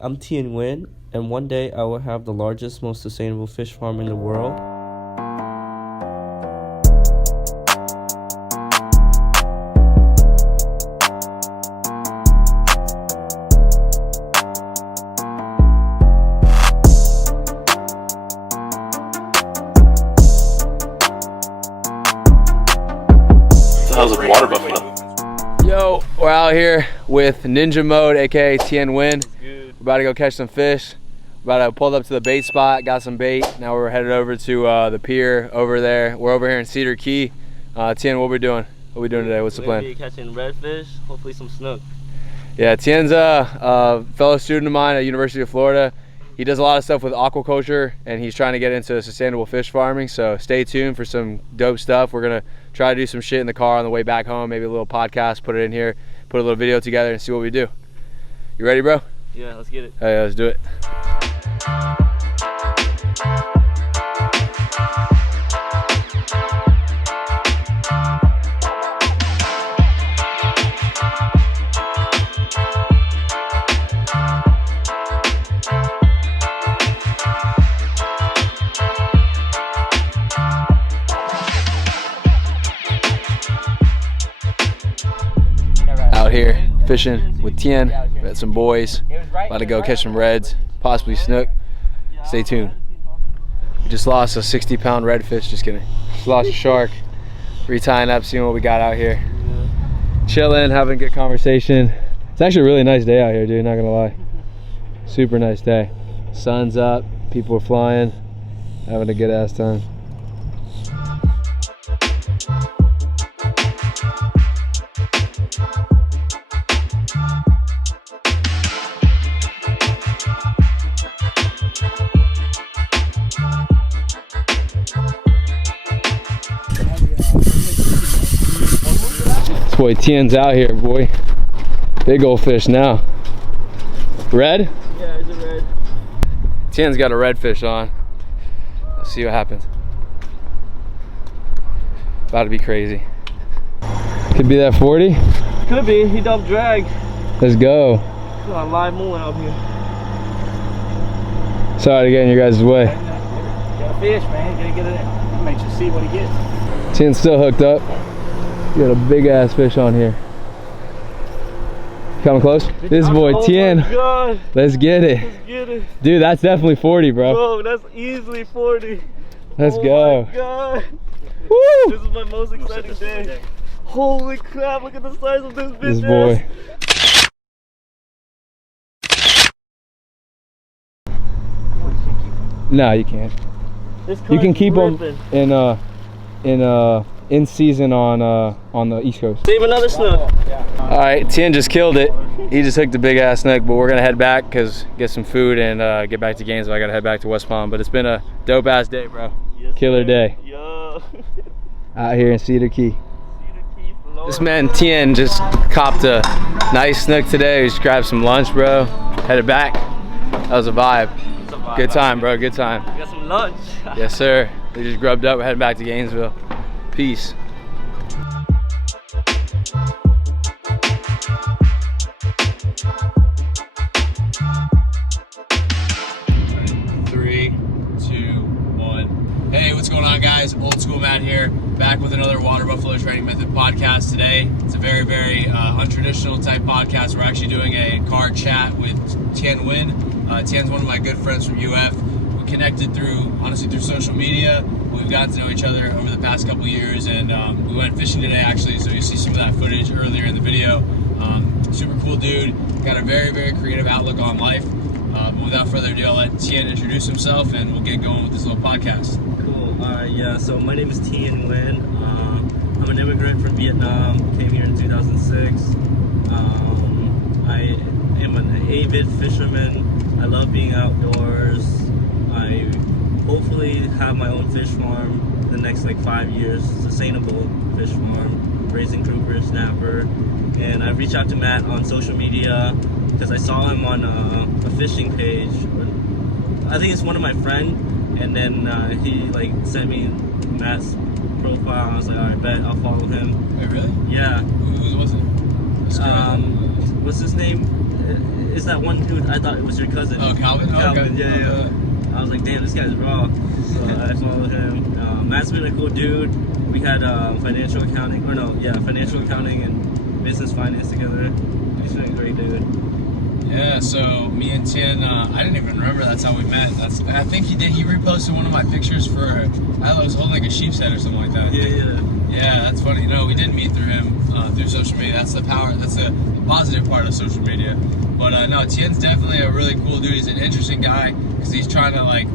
I'm Tien Nguyen, and one day I will have the largest, most sustainable fish farm in the world. How's the water buffalo? Yo, we're out here with Ninja Mode, aka Tien Nguyen. We're about to go catch some fish. We're about to pull up to the bait spot, got some bait. Now we're headed over to the pier over there. We're over here in Cedar Key. Tien, what we doing? What we doing today? What's the plan? We're gonna be catching redfish, hopefully some snook. Yeah, Tien's a fellow student of mine at University of Florida. He does a lot of stuff with aquaculture, and he's trying to get into sustainable fish farming. So stay tuned for some dope stuff. We're gonna try to do some shit in the car on the way back home, maybe a little podcast, put it in here, put a little video together and see what we do. You ready, bro? Yeah, let's get it. Hey, let's do it. Out here fishing with Tien, got some boys, about to go catch some reds, possibly snook. Stay tuned. We just lost a 60-pound redfish, just kidding. Just lost a shark. Retying up, seeing what we got out here. Chilling, having a good conversation. It's actually a really nice day out here, dude, not gonna lie. Super nice day. Sun's up, people are flying, having a good ass time. Boy, Tien's out here, boy. Big old fish now. Red? Yeah, it's a red. Tien's got a redfish on. Let's see what happens. About to be crazy. Could be that 40. Could be. He dumped drag. Let's go. Got a live mullet out here. Sorry to get in your guys' way. Got a fish, man. Gotta get it in. Makes you see what he gets. Tien's still hooked up. Got a big ass fish on here. Coming close? This boy Tien. Oh my God. Let's get it. Let's get it. Dude, that's definitely 40, bro. Bro, that's easily 40. Let's Oh go. my God. Woo! This is my most exciting day. Holy crap, look at the size of this bitch. This boy. No, you can't. You can keep them in season on the East Coast. Save another snook. All right, Tien just killed it. He just hooked a big ass snook, but we're gonna head back because get some food and get back to Gainesville. I gotta head back to West Palm, but it's been a dope ass day, bro. Yes, Killer sir. day. Yo. Out here in Cedar Key. Cedar Key, Florida. This man Tien just copped a nice snook today. We just grabbed some lunch, bro. Headed back. That was a vibe. It's a vibe. Good time, bro. Good time. We got some lunch. Yes, sir. We just grubbed up. We're heading back to Gainesville. Peace. Three, two, one. Hey, what's going on, guys? Old School Matt here, back with another Water Buffalo Training Method podcast today. It's a very, very untraditional type podcast. We're actually doing a car chat with Tien Nguyen. Tien's one of my good friends from UF. We connected honestly through social media. We've gotten to know each other over the past couple years, and we went fishing today actually, so you see some of that footage earlier in the video. Super cool dude, got a very, very creative outlook on life. But without further ado, I'll let Tien introduce himself and we'll get going with this little podcast. Cool. Yeah, so my name is Tien Nguyen. I'm an immigrant from Vietnam, came here in 2006. I am an avid fisherman. I love being outdoors. I hopefully have my own fish farm in the next 5 years, sustainable fish farm, raising grouper, snapper. And I reached out to Matt on social media because I saw him on a fishing page. I think it's one of my friends, and then he sent me Matt's profile. I was like, all right, bet I'll follow him. Wait, really? Yeah. Who was it? What's his name? it's that one dude. I thought it was your cousin. Oh, Calvin. Calvin, Okay. yeah. I was like, damn, this guy's raw. So I followed him. Matt's been a cool dude. We had financial accounting and business finance together. He's been a great dude. Yeah, so me and Tien, I didn't even remember that's how we met. I think he did. He reposted one of my pictures for, I was holding like a sheep's head or something like that. Yeah, that's funny. No, we didn't meet through him, through social media. That's the power, that's a positive part of social media. But no, Tien's definitely a really cool dude. He's an interesting guy because he's trying to like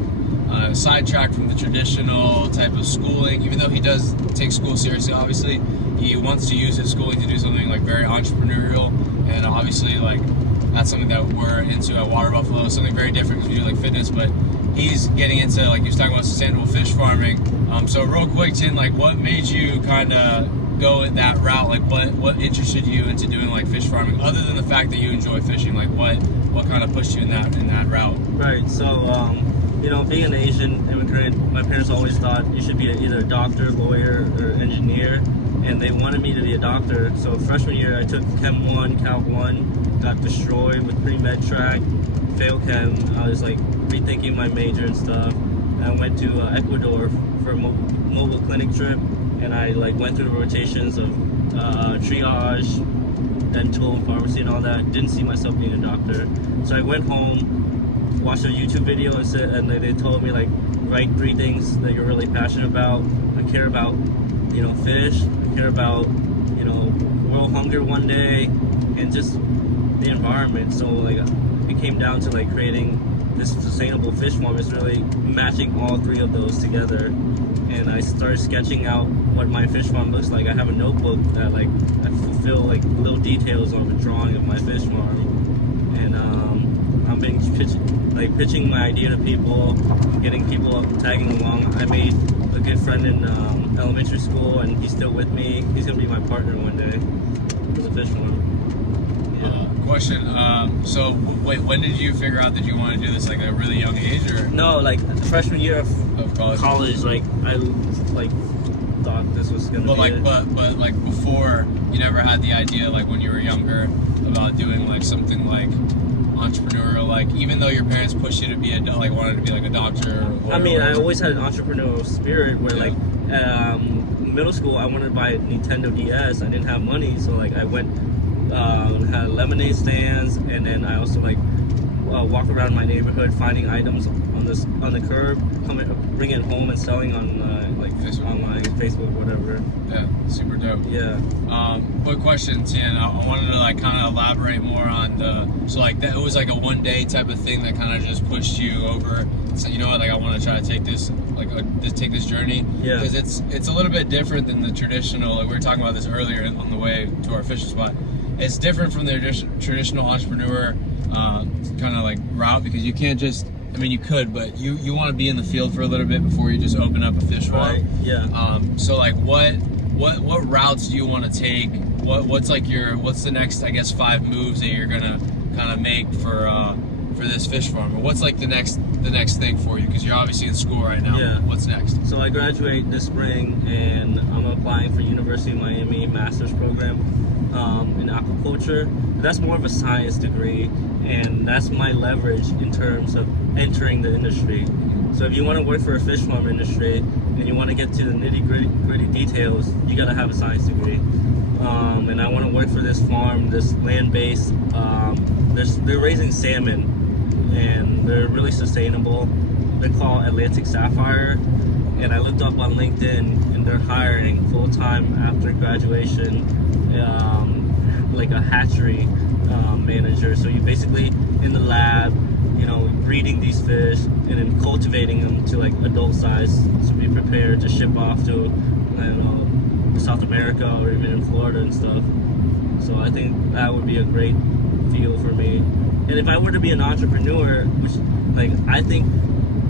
sidetrack from the traditional type of schooling. Even though he does take school seriously, obviously, he wants to use his schooling to do something like very entrepreneurial. And obviously, like, that's something that we're into at Water Buffalo, something very different because we do like fitness, but he's getting into, like he was talking about, sustainable fish farming. So real quick, Tien, like what made you kind of go in that route? Like what interested you into doing like fish farming, other than the fact that you enjoy fishing? Like what kind of pushed you in that route? Right, so you know, being an Asian immigrant, my parents always thought you should be either a doctor, lawyer, or engineer, and they wanted me to be a doctor. So freshman year, I took Chem 1, Cal 1, got destroyed with pre-med track, failed Chem. I was like rethinking my major and stuff. And I went to Ecuador for a mobile clinic trip, and I like went through the rotations of triage, dental, pharmacy, and all that. Didn't see myself being a doctor. So I went home, watched a YouTube video, and they told me like, write 3 things that you're really passionate about. I care about, you know, fish. I care about, you know, world hunger one day, and just the environment. So like it came down to like creating this sustainable fish farm. Is really matching all 3 of those together. And I started sketching out what my fish farm looks like. I have a notebook that like I fulfill like little details on the drawing of my fish farm. And I'm being pitching my idea to people, getting people tagging along. I made a good friend in elementary school, and he's still with me. He's gonna be my partner one day for the fish farm. Question. So wait, when did you figure out that you want to do this? Like at a really young age, or? No, like freshman year of college. Like I like thought this was gonna be it. But like before, you never had the idea, like when you were younger, about doing like something like entrepreneurial. Like even though your parents pushed you to be wanted to be like a doctor. I mean, I always had an entrepreneurial spirit where like middle school I wanted to buy a Nintendo DS. I didn't have money, so like I went. Had lemonade stands, and then I also like walk around my neighborhood finding items on the curb, bring it home and selling on like online, Facebook, whatever. Yeah, super dope. Yeah. Quick question, Tien. I wanted to like kind of elaborate more on so like that. It was like a one day type of thing that kind of just pushed you over. So you know what? Like I want to try to take this take this journey. Yeah. Because it's a little bit different than the traditional. Like we were talking about this earlier on the way to our fishing spot. It's different from the traditional entrepreneur kind of like route, because you can't just, I mean you could, but you want to be in the field for a little bit before you just open up a fish farm. Right. Yeah. So like what routes do you want to take? What's the next, I guess, 5 moves that you're gonna kind of make for this fish farm? Or what's like the next thing for you? Because you're obviously in school right now. Yeah. What's next? So I graduate this spring, and I'm applying for University of Miami master's program in aquaculture. That's more of a science degree, and that's my leverage in terms of entering the industry. So if you want to work for a fish farm industry and you want to get to the nitty-gritty details, you got to have a science degree. And I want to work for this farm, this land-based. They're raising salmon, and they're really sustainable. They're called Atlantic Sapphire, and I looked up on LinkedIn, and they're hiring full-time after graduation, like a hatchery manager. So you basically in the lab, you know, breeding these fish and then cultivating them to like adult size to be prepared to ship off to, I don't know, South America or even in Florida and stuff. So I think that would be a great field for me. And if I were to be an entrepreneur, which like I think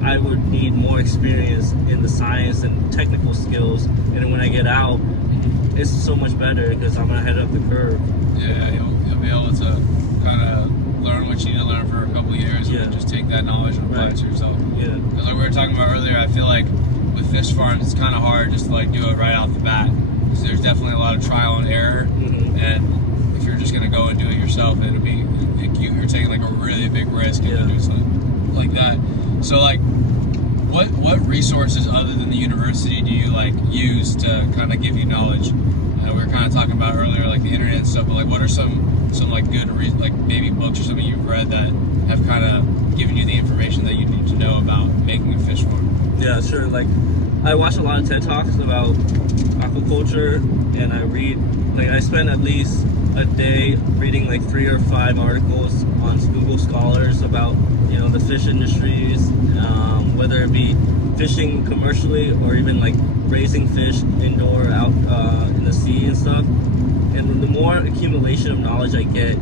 I would need more experience in the science and technical skills, and then when I get out, it's so much better because I'm gonna head up the curve. Yeah, you'll be able to kind of learn what you need to learn for a couple of years, and then just take that knowledge and apply it to yourself. Yeah. Because like we were talking about earlier, I feel like with fish farms, it's kind of hard just to like do it right off the bat, because there's definitely a lot of trial and error. Mm-hmm. And if you're you're just gonna go and do it yourself, it'll be like you're taking like a really big risk into doing something like that. So like, what resources other than the university do you like use to kind of give you knowledge? We were kind of talking about earlier, like the internet and stuff, but like, what are some like good like maybe books or something you've read that have kind of given you the information that you need to know about making a fish farm? Yeah, sure. Like, I watch a lot of TED Talks about aquaculture, and I spend at least a day reading like 3 or 5 articles on Google Scholars about, you know, the fish industries, whether it be fishing commercially or even like raising fish indoor out in the sea and stuff. And the more accumulation of knowledge I get,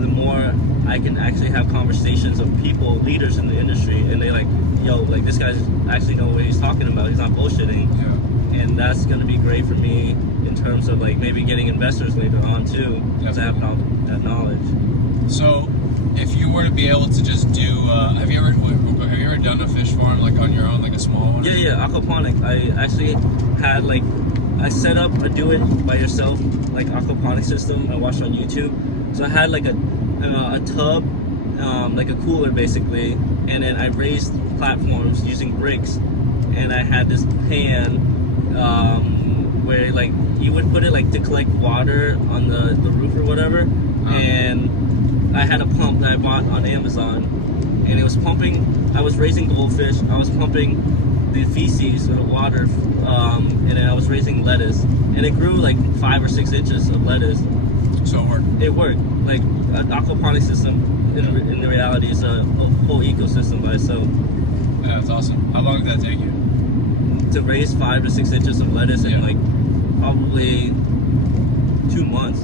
the more I can actually have conversations with people, leaders in the industry, and they like, yo, like this guy actually know what he's talking about. He's not bullshitting. Yeah. And that's gonna be great for me in terms of like maybe getting investors later on too, to have that knowledge. So, if you were to be able to just do, have you ever done a fish farm like on your own, like a small one? Yeah, aquaponic. I actually had like, I set up a do it by yourself like aquaponic system I watched on YouTube. So I had like a tub, like a cooler basically, and then I raised platforms using bricks, and I had this pan where like you would put it like to collect water on the roof or whatever, and I had a pump that I bought on Amazon, and it was pumping. I was raising goldfish. I was pumping the feces or the water, and then I was raising lettuce, and it grew like 5 or 6 inches of lettuce. So it worked. It worked. Like an aquaponic system in the reality is a whole ecosystem by itself. Yeah, that's awesome. How long did that take you? To raise 5 to 6 inches of lettuce in like probably 2 months.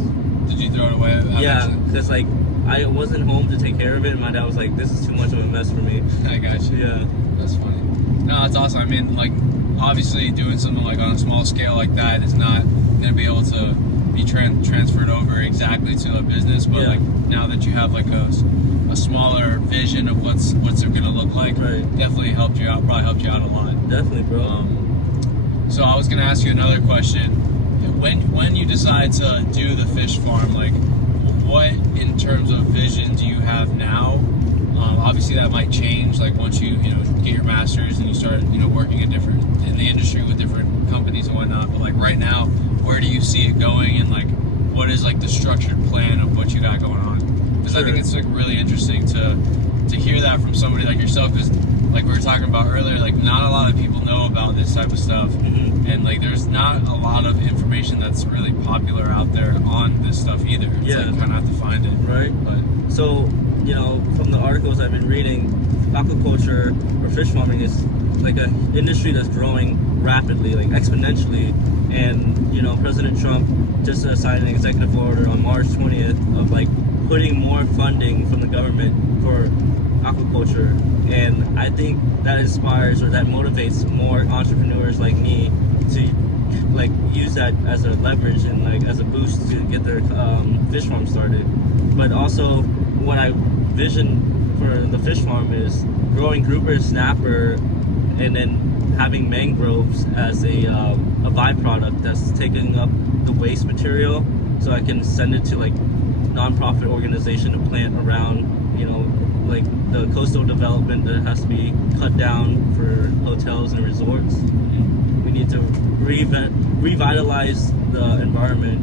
Did you throw it away? Yeah, because like I wasn't home to take care of it, and my dad was like, "This is too much of a mess for me." I got you. Yeah, that's funny. No, that's awesome. I mean, like obviously doing something like on a small scale like that is not gonna be able to be transferred over exactly to a business, but like now that you have like a smaller vision of what's it gonna look like, definitely helped you out. Probably helped you out a lot. Definitely, bro. So I was gonna ask you another question. When you decide to do the fish farm, like what in terms of vision do you have now? Obviously that might change like once you get your master's and you start working in the industry with different companies and whatnot, but like right now, where do you see it going, and like what is like the structured plan of what you got going on? Because I think it's like really interesting to hear that from somebody like yourself, because like we were talking about earlier, like not a lot of people know about this type of stuff, and like there's not a lot of information that's really popular out there on this stuff either. It's like you kind of have to find it. Right. But so from the articles I've been reading, aquaculture or fish farming is like an industry that's growing rapidly, like exponentially. And President Trump just signed an executive order on March 20th of like putting more funding from the government for aquaculture, and I think that inspires or that motivates more entrepreneurs like me to like use that as a leverage and like as a boost to get their fish farm started. But also what I vision for the fish farm is growing grouper, snapper, and then having mangroves as a byproduct that's taking up the waste material, so I can send it to like nonprofit organization to plant around like the coastal development that has to be cut down for hotels and resorts. We need to revitalize the environment.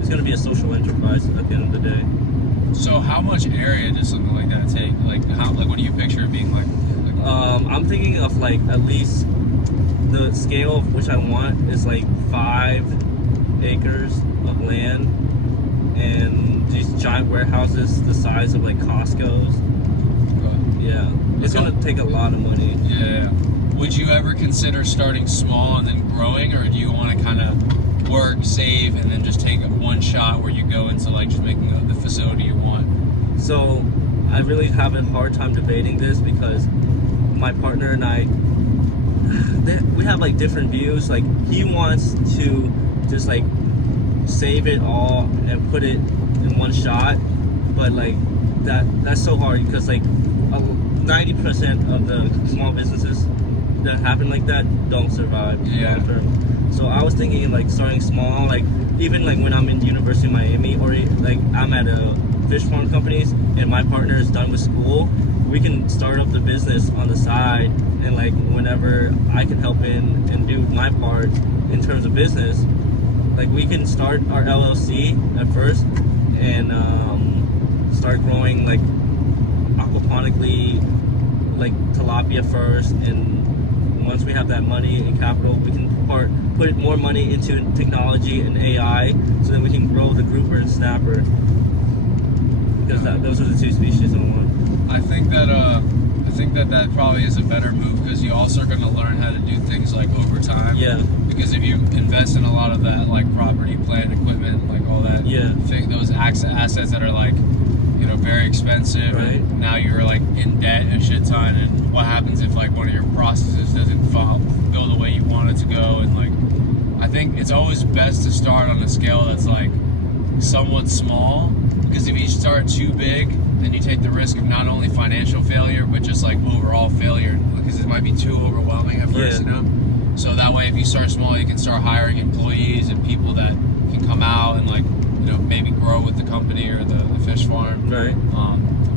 It's going to be a social enterprise at the end of the day. So how much area does something like that take? Like what do you picture it being like? I'm thinking of like at least the scale of which I want is like 5 acres of land, and these giant warehouses the size of like Costco's. Yeah, it's gonna take a lot of money. Yeah. Would you ever consider starting small and then growing, or do you want to kind of work, save, and then just take one shot where you go into like just making the facility you want? So I really have a hard time debating this because my partner and I, we have like different views. Like he wants to just like save it all and put it in one shot, but like that's so hard because like 90% of the small businesses that happen like that don't survive long term. So I was thinking like starting small, like even like when I'm in University of Miami, or like I'm at a fish farm companies and my partner is done with school, we can start up the business on the side, and like whenever I can help in and do my part in terms of business, like we can start our LLC at first and start growing like aquaponically, like tilapia first, and once we have that money and capital, we can put more money into technology and AI, so that we can grow the grouper and snapper, because those are the two species I want. I think that probably is a better move, because you also are going to learn how to do things like over time. Yeah. Because if you invest in a lot of that, like property, plant, equipment, like all that, those assets that are like, you know, very expensive, right. And now you're like in debt a shit ton, and what happens if like one of your processes doesn't go the way you want it to go? And like, I think it's always best to start on a scale that's like somewhat small, because if you start too big, then you take the risk of not only financial failure, but just like overall failure, because it might be too overwhelming at first, you know? So that way, if you start small, you can start hiring employees and people that can come out and like, you know, maybe grow with the company or the fish farm. Right.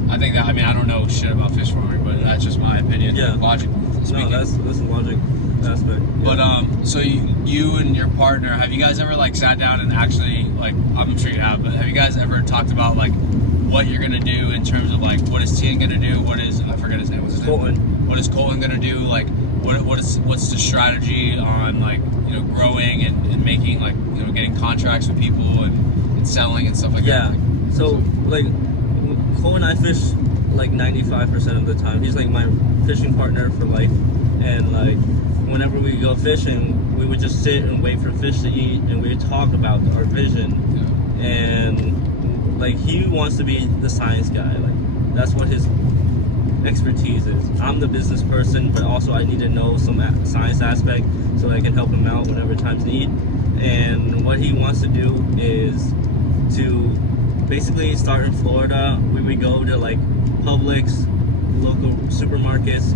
I think that, I mean, I don't know shit about fish farming, but that's just my opinion. Yeah. Logic speaking. No, that's a logic aspect. Yeah. But so you and your partner, have you guys ever like sat down and actually, like, I'm sure you have, but have you guys ever talked about like what you're gonna do in terms of like what is Tien gonna do? What is, I forget his name. What's his Colton. name? What is Colton gonna do? Like what's the strategy on like, you know, growing and making, like, you know, getting contracts with people and selling and stuff like that? Yeah. So like Cole and I fish like 95% of the time. He's like my fishing partner for life, and like whenever we go fishing, we would just sit and wait for fish to eat, and we would talk about our vision. Yeah. And like he wants to be the science guy. Like that's what his expertise is. I'm the business person, but also I need to know some science aspect so I can help him out whenever time's need. And what he wants to do is to basically start in Florida. We would go to like Publix, local supermarkets,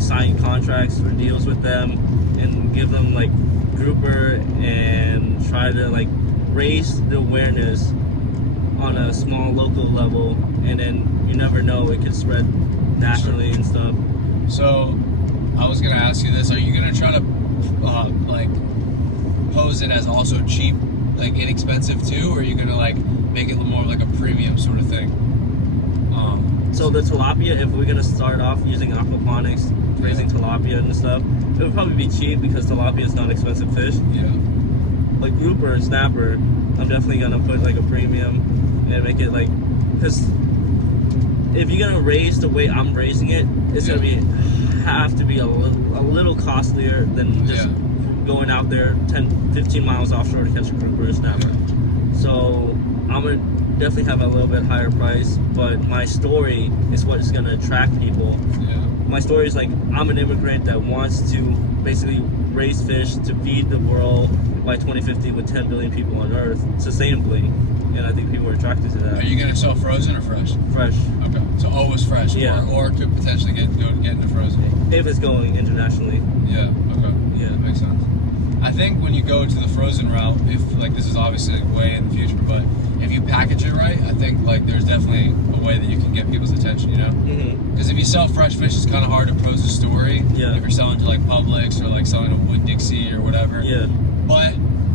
sign contracts or deals with them, and give them like grouper, and try to like raise the awareness on a small local level, and then you never know, it could spread nationally and stuff. So I was gonna ask you this: are you gonna try to like pose it as also cheap, like inexpensive too, or are you gonna like make it more like a premium sort of thing? So the tilapia, if we're gonna start off using aquaponics, raising tilapia and stuff, it would probably be cheap because tilapia is not expensive fish. Yeah. Like grouper and snapper, I'm definitely gonna put like a premium and make it like, because if you're gonna raise the way I'm raising it, it's gonna have to be a little costlier than just going out there 10-15 miles offshore to catch a grouper or snapper. So I'm gonna definitely have a little bit higher price, but my story is what is gonna attract people. Yeah. My story is like, I'm an immigrant that wants to basically raise fish to feed the world by 2050 with 10 billion people on Earth sustainably, and I think people are attracted to that. Are you gonna sell frozen or fresh? Fresh. Okay. So always fresh. Yeah. Or could potentially get into frozen. If it's going internationally. Yeah. Okay. Yeah. That makes sense. I think when you go to the frozen route, if like this is obviously way in the future, but if you package it right, I think like there's definitely a way that you can get people's attention, you know? Because if you sell fresh fish, it's kind of hard to pose a story. Yeah. If you're selling to like Publix or like selling to Wood-Dixie or whatever. Yeah. But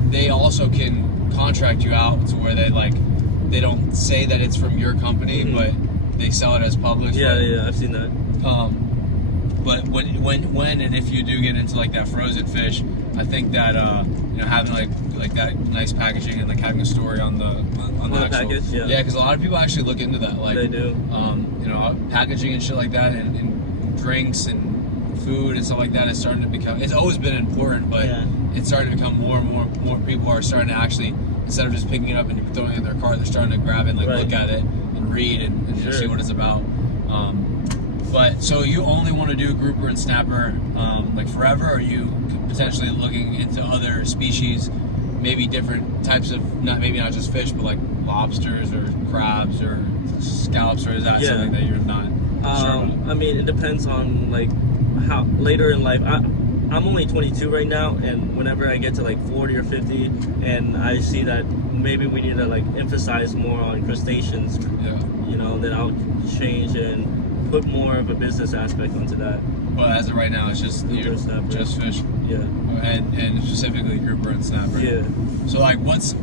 they also can contract you out to where they don't say that it's from your company, but they sell it as Publix. Yeah, I've seen that. But when and if you do get into like that frozen fish, I think that you know, having like that nice packaging and like having a story on the actual package, yeah, because a lot of people actually look into that, like they do. You know, packaging and shit like that, and drinks and food and stuff like that is starting to become. It's always been important, but it's starting to become more and more people are starting to actually, instead of just picking it up and throwing it in their car, they're starting to grab it and like look at it and read and just see what it's about. But so you only want to do grouper and snapper like forever, or are you potentially looking into other species, maybe different types of, not just fish, but like lobsters or crabs or scallops, or is that something that you're not sure about? I mean, it depends on like how later in life. I'm only 22 right now, and whenever I get to like 40 or 50, and I see that maybe we need to like emphasize more on crustaceans, you know, then I'll change and put more of a business aspect onto that. But as of right now, it's just just fish. Yeah. And specifically grouper and snapper. Yeah. So like, what's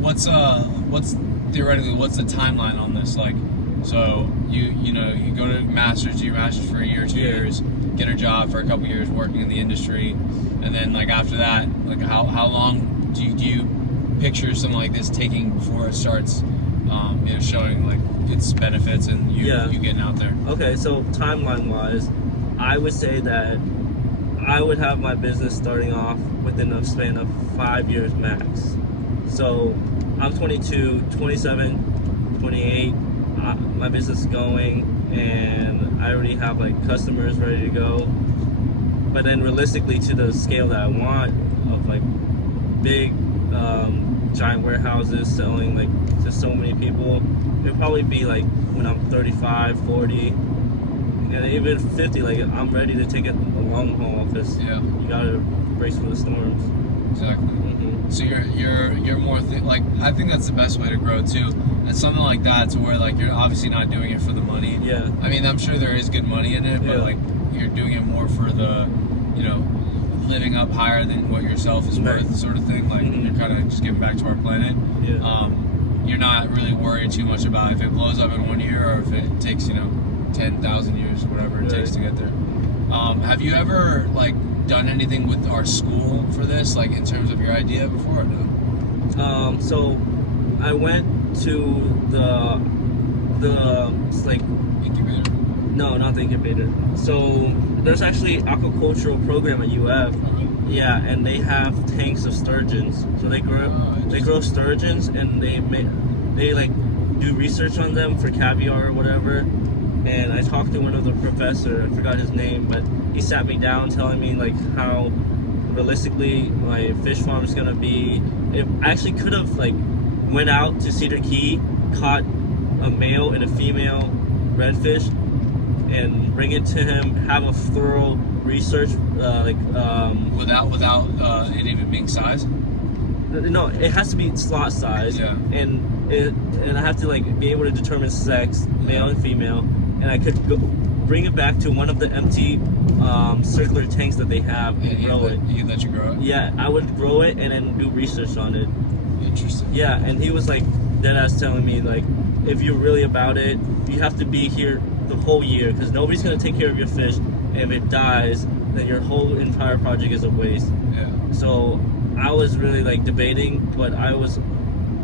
theoretically what's the timeline on this? Like, so you know you go to master's, do your master's for a year, 2 years, get a job for a couple years working in the industry, and then like after that, like how long do you picture something like this taking before it starts, you know, showing like its benefits and you getting out there? Okay, so timeline wise, I would say that I would have my business starting off within a span of 5 years max. So I'm 22, 27, 28. My business is going, and I already have like customers ready to go. But then realistically, to the scale that I want, of like big giant warehouses selling like to so many people, it'll probably be like when I'm 35, 40, and even 50. Like I'm ready to take it the long haul, because you gotta brace for the storms. Exactly. So you're more like, I think that's the best way to grow too. And something like that, to where like you're obviously not doing it for the money. Yeah. I mean, I'm sure there is good money in it, but like you're doing it more for the, you know, living up higher than what yourself is worth, sort of thing. Like you're kind of just giving back to our planet. Yeah. You're not really worried too much about if it blows up in 1 year or if it takes, you know, 10,000 years or whatever it takes to get there. Have you ever like done anything with our school for this, like in terms of your idea before, or no? So I went to the like incubator. No, not the incubator. So there's actually aquacultural program at UF. Yeah, and they have tanks of sturgeons. So they grow sturgeons, and they like do research on them for caviar or whatever. And I talked to one of the professor, I forgot his name, but he sat me down telling me like how realistically my fish farm is gonna be. I actually could have like went out to Cedar Key, caught a male and a female redfish, and bring it to him, have a thorough research, without any of it being size. No, it has to be slot size, and I have to like be able to determine sex, male and female, and I could bring it back to one of the empty circular tanks that they have and grow it. He'd let you grow it? Yeah, I would grow it and then do research on it. Interesting. Yeah, and he was like deadass telling me like, if you're really about it, you have to be here the whole year, because nobody's gonna take care of your fish, and if it dies, then your whole entire project is a waste. Yeah. So I was really like debating, but I was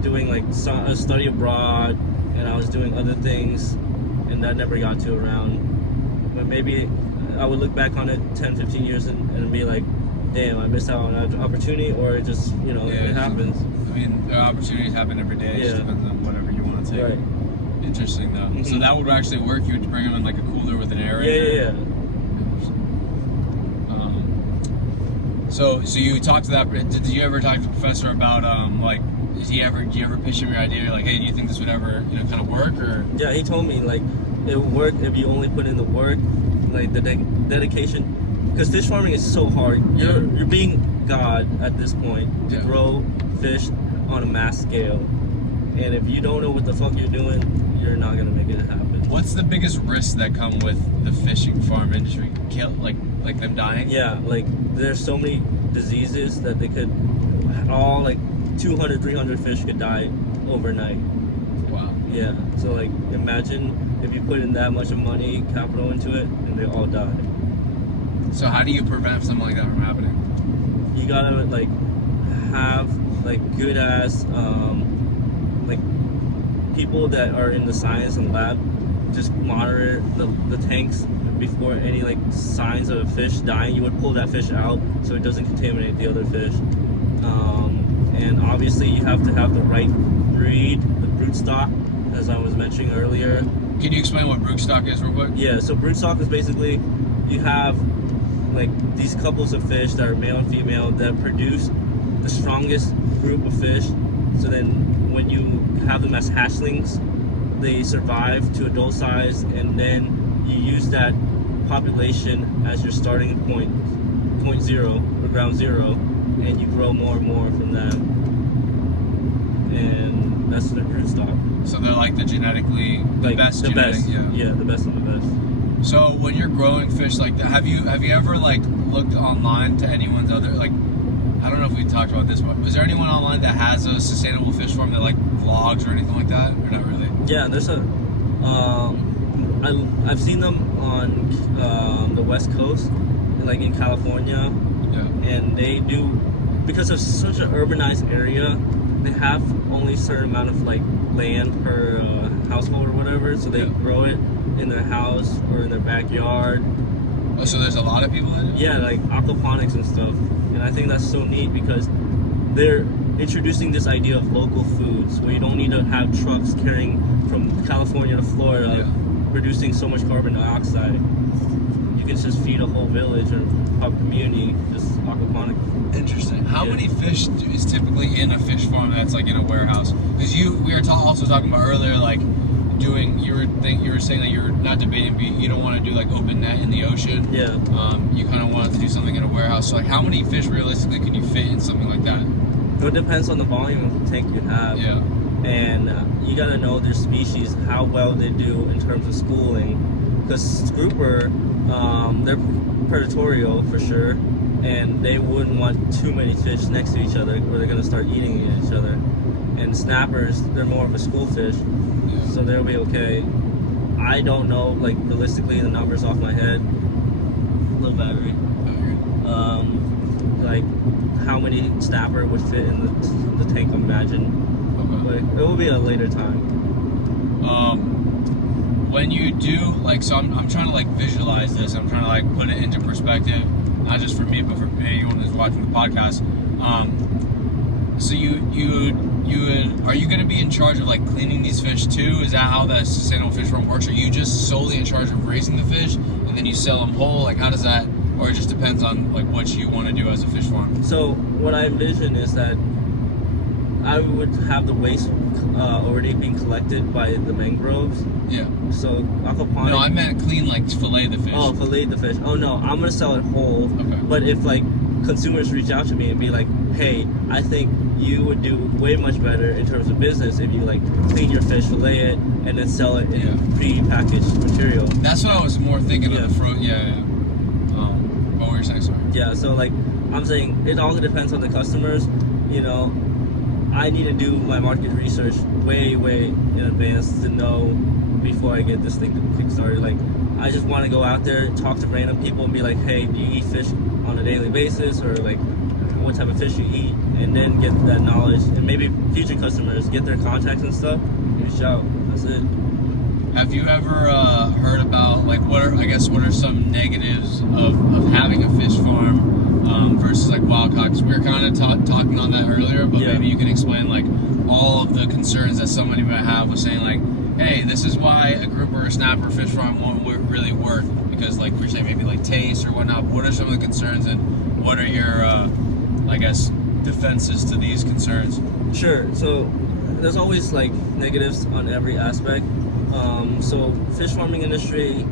doing like a study abroad, and I was doing other things, and that never got to around. But maybe I would look back on it 10, 15 years and be like, damn, I missed out on an opportunity, or it just, you know, it happens. I mean, the opportunities happen every day. It just depends on whatever you want to take. Right. Interesting though. So that would actually work. You would bring them in like a cooler with an aerator. Yeah. So you talked to that. Did you ever talk to the professor about like, did you ever pitch him your idea? You're like, hey, do you think this would ever, you know, kind of work? Or yeah, he told me like it would work if you only put in the work, like the dedication. Because fish farming is so hard. You're being God at this point to grow fish on a mass scale, and if you don't know what the fuck you're doing, you're not gonna make it happen. What's the biggest risks that come with the fishing farm industry? Like them dying? Yeah, like there's so many diseases that they could all like 200, 300 fish could die overnight. Wow. Yeah. So like imagine if you put in that much of money, capital into it, and they all die. So how do you prevent something like that from happening? You gotta like have like good ass like people that are in the science and lab just monitor the tanks before any like signs of a fish dying. You would pull that fish out so it doesn't contaminate the other fish. And obviously you have to have the right breed, the broodstock, as I was mentioning earlier. Can you explain what broodstock is real quick? Yeah, so broodstock is basically you have like these couples of fish that are male and female that produce the strongest group of fish. So then when you have them as hatchlings, they survive to adult size, and then you use that population as your starting point. point zero or ground zero, and you grow more and more from that. And that's their brood stock. So they're like the genetically the best. The genetic, best. Yeah, the best of the best. So when you're growing fish like that, have you ever like looked online to anyone's other like? I don't know if we talked about this, but is there anyone online that has a sustainable fish farm that like vlogs or anything like that, or not really? Yeah, there's a. I've seen them on the West Coast, like in California, Yeah. and they do, because of such an urbanized area, they have only a certain amount of like land per household or whatever, so they Yeah. grow it in their house or in their backyard. Oh, so there's a lot of people that do? Yeah, like aquaponics and stuff. And I think that's so neat because they're introducing this idea of local foods where you don't need to have trucks carrying from California to Florida, Yeah. producing so much carbon dioxide. You can just feed a whole village or a community, just aquaponic. Interesting. How Yeah. many fish is typically in a fish farm that's like in a warehouse? Because we were also talking about earlier, like doing. You were saying that you're not debating. You don't want to do like open net in the ocean. Yeah. You kind of wanted to do something in a warehouse. So like, how many fish realistically can you fit in something like that? It depends on the volume of the tank you have. Yeah. And you gotta know their species, how well they do in terms of schooling. Because grouper, they're predatorial for sure, and they wouldn't want too many fish next to each other where they're gonna start eating each other. And snappers, they're more of a school fish, so they'll be okay. I don't know, like realistically, the numbers off my head. Low battery. Like how many snapper would fit in the tank? Imagine. Okay. But it will be a later time. When you do like, so I'm trying to like visualize this. I'm trying to like put it into perspective, not just for me, but for anyone who's watching the podcast. So are you going to be in charge of like cleaning these fish too? Is that how the sustainable fish farm works? Are you just solely in charge of raising the fish and then you sell them whole? Like how does that, or it just depends on like what you want to do as a fish farm? So what I envision is that I would have the waste already being collected by the mangroves. Yeah. So aquaponics. No, I meant clean, like fillet the fish. Oh, fillet the fish. Oh no, I'm gonna sell it whole. Okay. But if like consumers reach out to me and be like, hey, I think you would do way much better in terms of business if you like clean your fish, fillet it, and then sell it in pre-packaged material. That's what I was more thinking Yeah. of the fruit. Yeah. What were you saying? Sorry. Yeah, so like I'm saying, it all depends on the customers. You know, I need to do my market research way in advance to know before I get this thing kickstarted. Like, I just want to go out there, talk to random people, and be like, hey, do you eat fish on a daily basis, or like what type of fish you eat, and then get that knowledge, and maybe future customers get their contacts and stuff, and reach out. That's it. Have you ever heard about like what are some negatives of having a fish farm versus like wild caught? 'Cause we were kind of talking on that earlier, but Yeah. maybe you can explain like all of the concerns that somebody might have with saying like, hey, this is why a grouper or snapper fish farm won't really work, because like we're saying maybe like taste or whatnot. What are some of the concerns, and what are your I guess defenses to these concerns? Sure. So there's always like negatives on every aspect. So fish farming industry,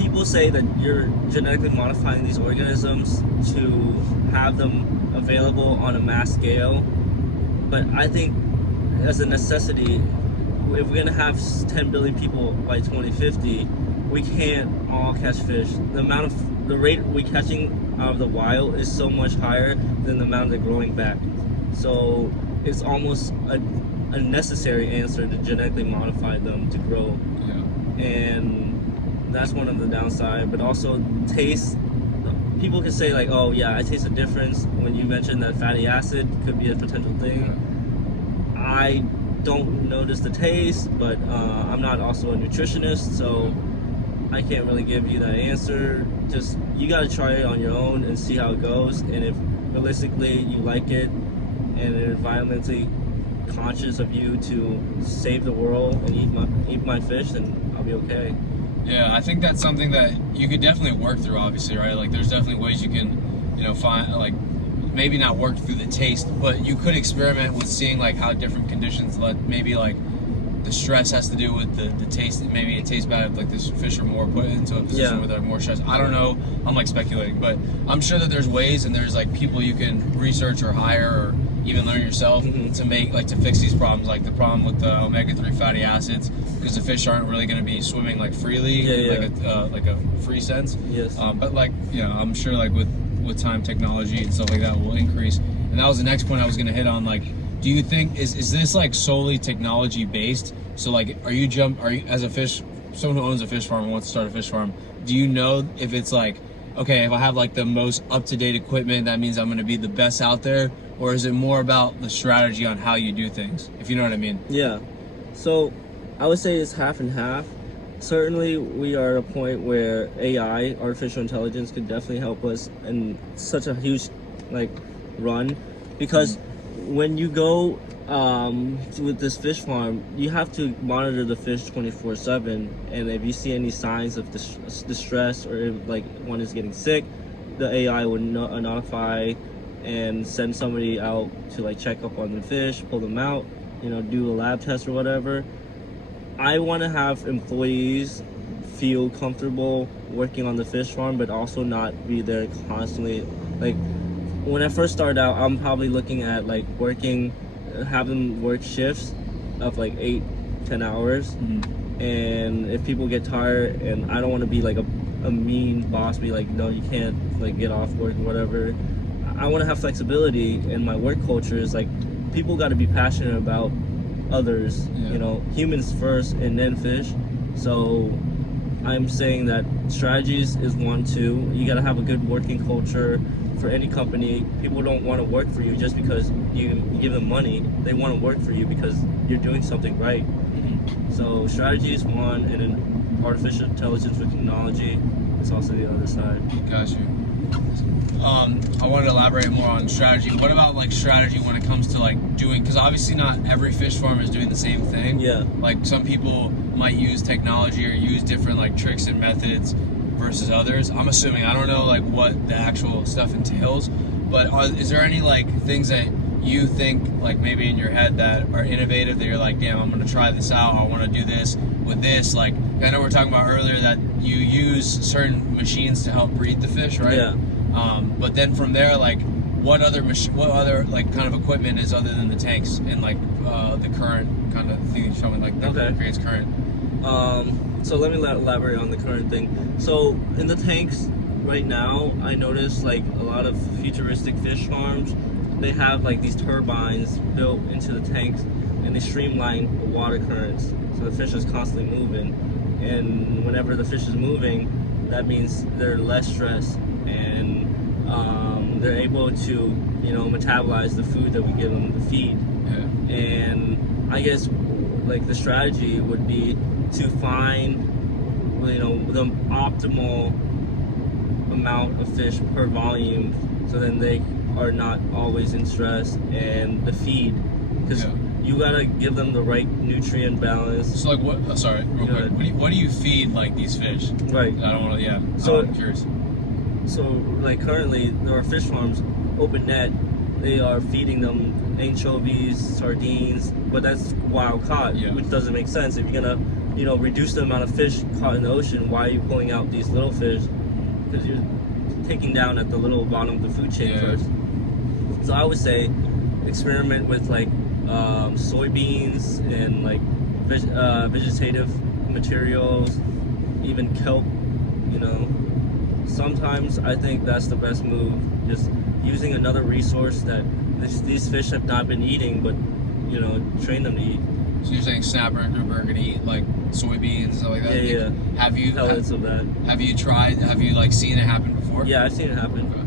people say that you're genetically modifying these organisms to have them available on a mass scale. But I think as a necessity, if we're gonna have 10 billion people by 2050, we can't all catch fish. The rate we're catching out of the wild is so much higher than the amount they're growing back. So it's almost a necessary answer to genetically modify them to grow. Yeah. And that's one of the downside. But also taste. People can say like, oh yeah, I taste a difference when you mentioned that fatty acid could be a potential thing. I don't notice the taste, but I'm not also a nutritionist, so I can't really give you that answer. Just, you gotta try it on your own and see how it goes, and if realistically you like it and it's environmentally conscious of you to save the world and eat my fish, then I'll be okay. Yeah, I think that's something that you could definitely work through, obviously, right? Like, there's definitely ways you can, find, like, maybe not work through the taste, but you could experiment with seeing, like, how different conditions maybe, like, the stress has to do with the taste. Maybe it tastes bad if like this fish are more put into a position where they're more stressed. I don't know. I'm like speculating, but I'm sure that there's ways and there's like people you can research or hire or even learn yourself to make to fix these problems, like the problem with the omega-3 fatty acids, because the fish aren't really going to be swimming like freely like a free sense. Yes. But like I'm sure like with time, technology and stuff like that will increase. And that was the next point I was going to hit on. Like, do you think is this like solely technology based? So like, are you as someone who owns a fish farm and wants to start a fish farm, do you know if it's like, okay, if I have like the most up-to-date equipment, that means I'm going to be the best out there? Or is it more about the strategy on how you do things, if you know what I mean? Yeah. So I would say it's half and half. Certainly we are at a point where AI, artificial intelligence, could definitely help us in such a huge like run, because when you go with this fish farm, you have to monitor the fish 24/7, and if you see any signs of distress or if like one is getting sick, the AI would notify and send somebody out to like check up on the fish, pull them out, do a lab test or whatever. I want to have employees feel comfortable working on the fish farm, but also not be there constantly. Like when I first started out, I'm probably looking at like have them work shifts of like 8-10 hours. And if people get tired, and I don't want to be like a mean boss, be like, no, you can't like get off work or whatever. I want to have flexibility, and my work culture is like people got to be passionate about others, humans first and then fish. So I'm saying that strategies is one too. You got to have a good working culture for any company. People don't want to work for you just because you give them money. They want to work for you because you're doing something right. So strategy is one, and then artificial intelligence with technology is also the other side. Got you. I wanted to elaborate more on strategy. What about like strategy when it comes to like doing, because obviously not every fish farm is doing the same thing. Yeah. Like some people might use technology or use different like tricks and methods versus others. I'm assuming, I don't know like what the actual stuff entails, but is there any like things that you think like maybe in your head that are innovative that you're like, damn, I'm gonna try this out, I want to do this with this? Like I know we were talking about earlier that you use certain machines to help breed the fish, right? Yeah. But then from there, like what other like kind of equipment is other than the tanks and like the current kind of thing that you're showing, like that creates current? So let me elaborate on the current thing. So in the tanks right now, I noticed like a lot of futuristic fish farms, they have like these turbines built into the tanks, and they streamline the water currents, so the fish is constantly moving. And whenever the fish is moving, that means they're less stressed, and they're able to metabolize the food that we give them to feed. Yeah. And I guess like the strategy would be to find the optimal amount of fish per volume, so then they are not always in stress, and the feed, because you gotta give them the right nutrient balance. So like what? Sorry, real quick. What do you feed like these fish? Right. I don't want to. Yeah. So I'm curious. So like currently there are fish farms, open net. They are feeding them anchovies, sardines, but that's wild caught, which doesn't make sense. If you're gonna reduce the amount of fish caught in the ocean, why are you pulling out these little fish? Because you're taking down at the little bottom of the food chain first. So I would say experiment with like soybeans and like vegetative materials, even kelp. Sometimes I think that's the best move, just using another resource that these fish have not been eating, but train them to eat. So you're saying snapper and grouper are gonna eat like soybeans and stuff like that? Yeah. Have you pellets of that? Have you tried? Have you like seen it happen before? Yeah, I've seen it happen. Okay.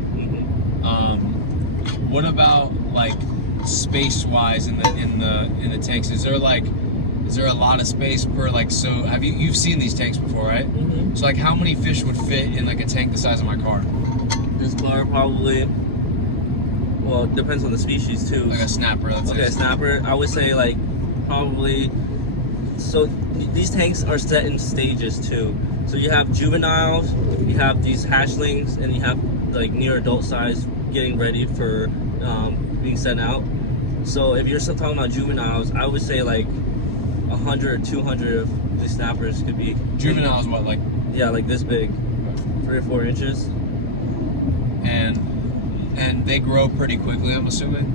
What about like space wise in the tanks? Is there a lot of space per like? So you've seen these tanks before, right? Mm-hmm. So like how many fish would fit in like a tank the size of my car? This car probably. Well, it depends on the species too. Like a snapper, let's say. Okay, snapper. I would say like probably. So these tanks are set in stages too. So you have juveniles, you have these hatchlings, and you have like near adult size getting ready for being sent out. So if you're still talking about juveniles, I would say like 100 or 200 of the snappers could be. Juvenile is what, like? Yeah, like this big, 3 or 4 inches. And they grow pretty quickly, I'm assuming.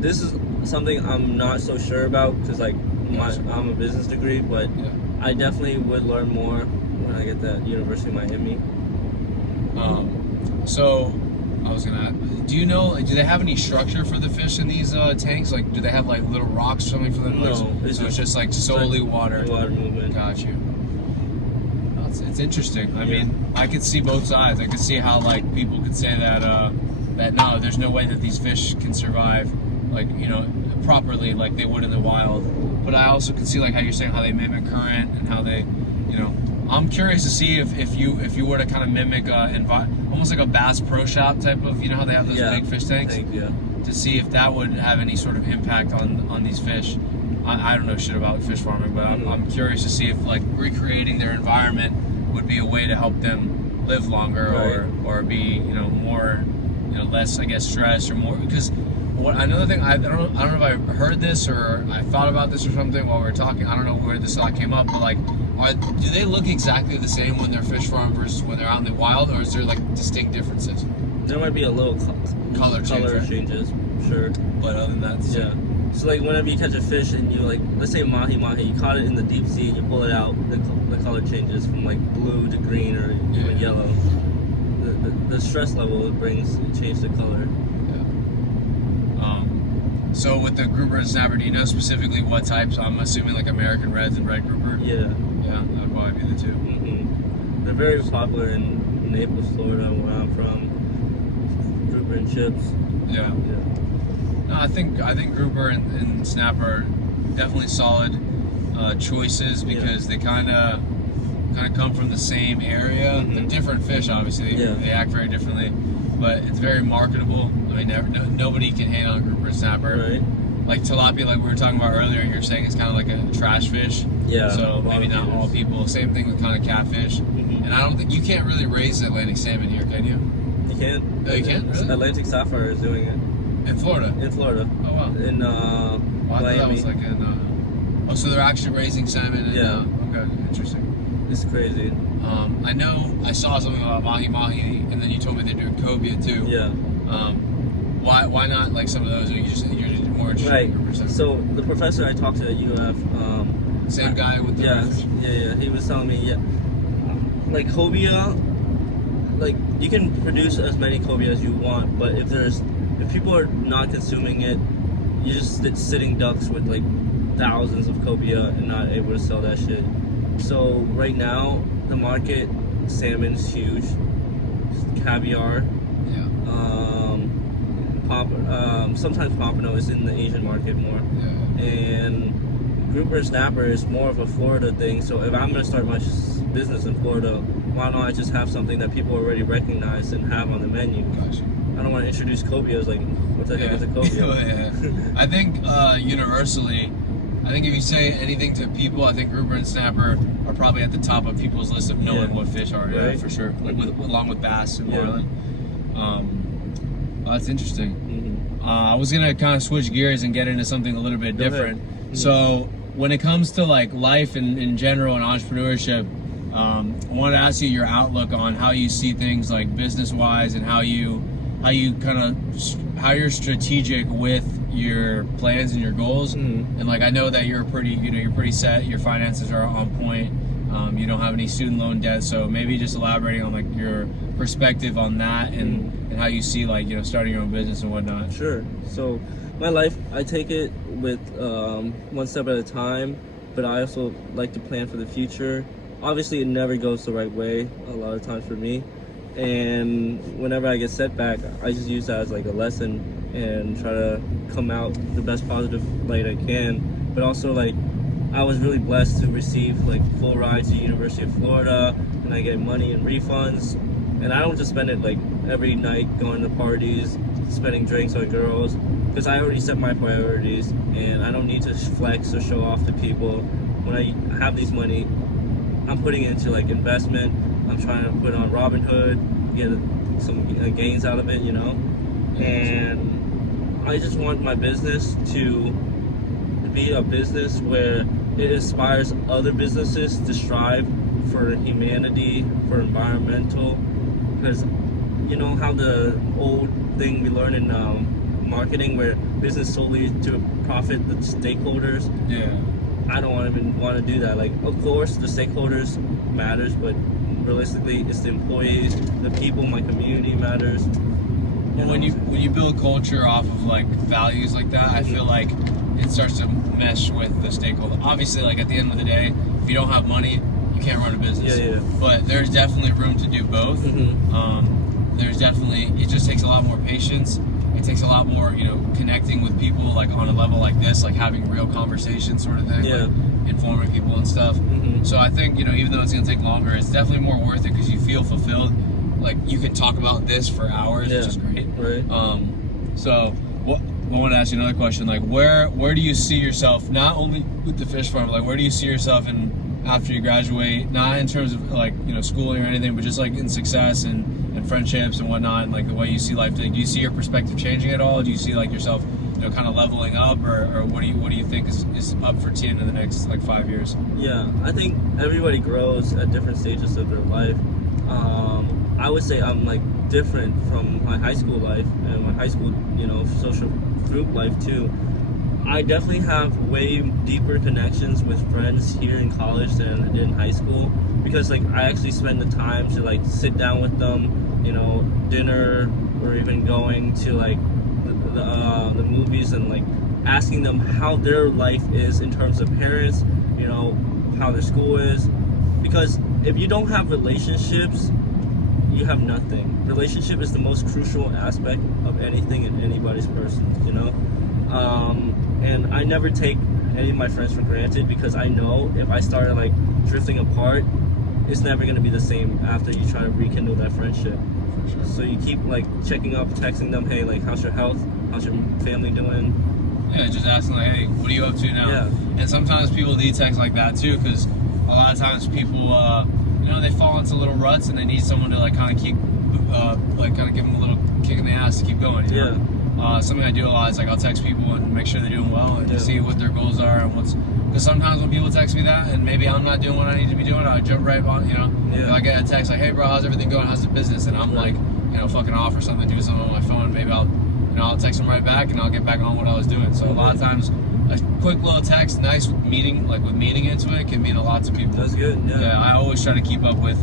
This is something I'm not so sure about because like I'm a business degree, but Yeah. I definitely would learn more when I get to University of Miami. So I was gonna. Do you know? Like, do they have any structure for the fish in these tanks? Like, do they have like little rocks or something for them? No, so it's just like solely water. Water movement. Got you. It's interesting. I mean, I could see both sides. I could see how like people could say that that no, there's no way that these fish can survive, like, you know, properly like they would in the wild. But I also could see like how you're saying how they mimic current and how they, you know. I'm curious to see if you were to kind of mimic almost like a Bass Pro Shop type of, you know how they have those big fish tanks, to see if that would have any sort of impact on these fish. I don't know shit about fish farming, but I'm curious to see if like recreating their environment would be a way to help them live longer, or be, you know, more, you know, less, I guess, stressed or more. Because another thing, I don't know if I heard this or I thought about this or something while we were talking. I don't know where this thought came up, but like, do they look exactly the same when they're fish farmed versus when they're out in the wild, or is there like distinct differences? There might be a little color changes, sure. But other than that, yeah. So like whenever you catch a fish and you like, let's say mahi, you caught it in the deep sea, you pull it out, the color changes from like blue to green or even yellow. The stress level it brings, it changes the color. So with the grouper and snapper, do you know specifically what types? I'm assuming like American Reds and red grouper. Yeah. Yeah, that would probably be the two. Mm-hmm. They're very popular in Naples, Florida, where I'm from. Grouper and chips. Yeah. No, I think grouper and snapper are definitely solid choices because they kind of come from the same area. Mm-hmm. They're different fish, obviously. They act very differently, but it's very marketable. I mean, nobody can hate on grouper and snapper. Right. Like tilapia, like we were talking about earlier, you're saying it's kind of like a trash fish. Yeah. So maybe not all people. Same thing with kind of catfish. Mm-hmm. And I don't think you can't really raise Atlantic salmon here, can you? You can't. No, you can't. Really? Atlantic Sapphire is doing it. In Florida. In Florida. Oh wow. In I thought that was like in. So they're actually raising salmon. Okay, interesting. It's crazy. I know I saw something about mahi, and then you told me they're doing cobia too. Yeah. Why not like some of those? Or you're just more interested? Right. So the professor I talked to at UF. Same guy with the yeah. He was telling me like cobia, like you can produce as many cobia as you want, but if people are not consuming it, you're just sitting ducks with like thousands of cobia and not able to sell that shit. So right now the market, salmon's huge, caviar, sometimes pompano is in the Asian market more, and grouper snapper is more of a Florida thing. So if I'm gonna start my business in Florida, why don't I just have something that people already recognize and have on the menu? Gotcha. I don't want to introduce cobia as like, what the heck is a cobia? I think universally, I think if you say anything to people, I think grouper and snapper are probably at the top of people's list of knowing what fish are. Right? Yeah, for sure. Like along with bass and marlin. That's interesting. Mm-hmm. I was gonna kind of switch gears and get into something a little bit different. Mm-hmm. So when it comes to like life in general and entrepreneurship, I wanted to ask you your outlook on how you see things like business-wise and how you're strategic with your plans and your goals. Mm-hmm. And like I know that you're pretty set. Your finances are on point. You don't have any student loan debt, so maybe just elaborating on like your perspective on that and how you see like starting your own business and whatnot. Sure. So my life, I take it with one step at a time, but I also like to plan for the future. Obviously, it never goes the right way a lot of times for me, and whenever I get setback, I just use that as like a lesson and try to come out the best positive light I can. But also, like, I was really blessed to receive like full rides to University of Florida, and I get money and refunds, and I don't just spend it like every night going to parties, spending drinks on girls, because I already set my priorities, and I don't need to flex or show off to people. When I have these money, I'm putting it into like investment. I'm trying to put on Robinhood, get some gains out of it, and I just want my business to be a business where it inspires other businesses to strive for humanity, for environmental, because you know how the old thing we learned in marketing where business solely to profit the stakeholders. Yeah. I don't even want to do that. Like, of course, the stakeholders matters, but realistically, it's the employees, the people, my community matters. When you build culture off of like values like that, I feel like it starts to mesh with the stakeholder. Obviously, like at the end of the day, if you don't have money, you can't run a business. Yeah. But there's definitely room to do both. There's definitely, it just takes a lot more patience. It takes a lot more, connecting with people like on a level like this, like having real conversations sort of thing, Yeah. like informing people and stuff. So I think, even though it's going to take longer, it's definitely more worth it because you feel fulfilled. Like you can talk about this for hours, which is great. Right. So I want to ask you another question. Like where do you see yourself, not only with the fish farm, like where do you see yourself in after you graduate, not in terms of like, schooling or anything, but just like in success and friendships and whatnot, and like the way you see life? Do you see your perspective changing at all? Do you see like yourself, kind of leveling up, or what do you think is up for Tien in the next like 5 years? Yeah, I think everybody grows at different stages of their life. I would say I'm like different from my high school life and my high school, social group life too. I definitely have way deeper connections with friends here in college than I did in high school, because like I actually spend the time to like sit down with them, dinner, or even going to like the movies and like asking them how their life is in terms of parents, how their school is. Because if you don't have relationships, you have nothing. Relationship is the most crucial aspect of anything in anybody's person, and I never take any of my friends for granted, because I know if I started like drifting apart, it's never going to be the same after you try to rekindle that friendship. For sure. So you keep like checking up, texting them, hey, like how's your health, how's your family doing? Yeah, just asking like, hey, what are you up to now? Yeah. And sometimes people need text like that too, because a lot of times people they fall into little ruts and they need someone to like kind of keep kind of give them a little kick in the ass to keep going. Something I do a lot is like I'll text people and make sure they're doing well and see what their goals are and because sometimes when people text me that and maybe I'm not doing what I need to be doing, I jump right on, I get a text like, hey bro, how's everything going? How's the business? And I'm like, fucking off or something, doing something on my phone. Maybe I'll text them right back and I'll get back on what I was doing. So a lot of times a quick little text, nice with meaning into it, can mean a lot to people. That's good. Yeah. I always try to keep up with,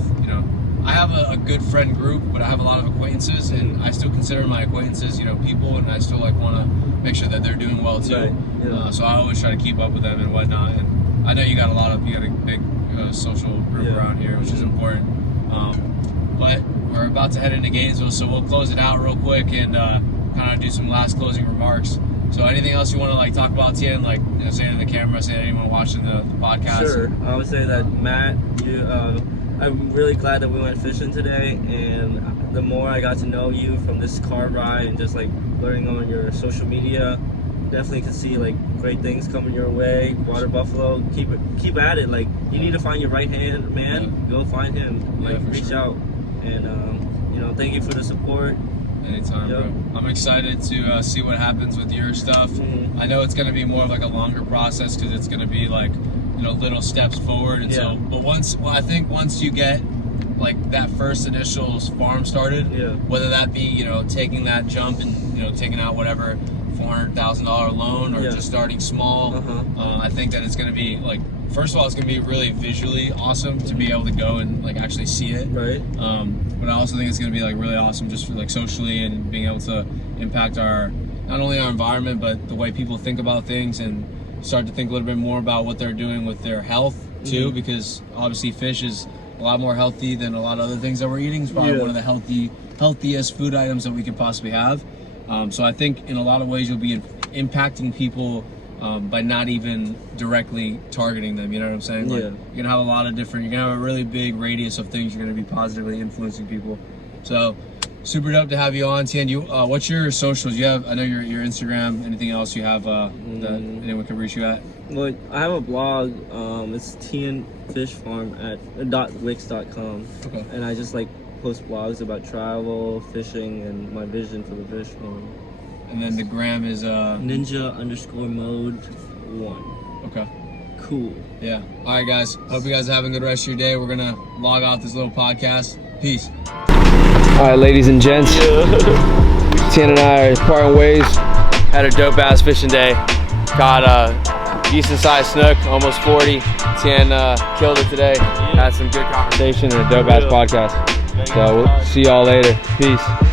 I have a good friend group, but I have a lot of acquaintances, and I still consider my acquaintances, people, and I still like want to make sure that they're doing well too. Right. Yeah. So I always try to keep up with them and whatnot. And I know you got a big social group around here, which is important. But we're about to head into Gainesville, so we'll close it out real quick and kind of do some last closing remarks. So anything else you want to like talk about, Tien? Like say to the camera, say to anyone watching the podcast. Sure. I would say that Matt, I'm really glad that we went fishing today, and the more I got to know you from this car ride and just like learning on your social media, definitely can see like great things coming your way. Water buffalo, keep at it. Like you need to find your right hand man. Go find him. Like reach out, and thank you for the support. Anytime, bro. I'm excited to see what happens with your stuff. I know it's going to be more of like a longer process because it's going to be like, little steps forward. And so, but I think once you get like that first initial farm started, whether that be, taking that jump and, taking out whatever $400,000 loan or just starting small, I think that it's going to be like, first of all, it's going to be really visually awesome to be able to go and like actually see it. Right. But I also think it's going to be like really awesome just for like socially and being able to impact not only our environment, but the way people think about things and start to think a little bit more about what they're doing with their health too, because obviously fish is a lot more healthy than a lot of other things that we're eating. It's probably one of the healthiest food items that we could possibly have. So I think in a lot of ways you'll be impacting people by not even directly targeting them, you know what I'm saying? Like, you're gonna have a lot of different, you're gonna have a really big radius of things you're gonna be positively influencing people. So super dope to have you on, Tien. What's your socials? You have, I know your Instagram, anything else you have that anyone can reach you at? Well, I have a blog, it's Tien Fish Farm at .wix.com. Okay. And I just like post blogs about travel, fishing, and my vision for the fish farm. And then the gram is ninja_mode 1. Okay. Cool. Yeah. All right, guys. Hope you guys are having a good rest of your day. We're going to log off this little podcast. Peace. All right, ladies and gents. Tien and I are parting ways. Had a dope ass fishing day. Caught a decent sized snook, almost 40. Tien killed it today. Had some good conversation and a dope ass podcast. So we'll see y'all later. Peace.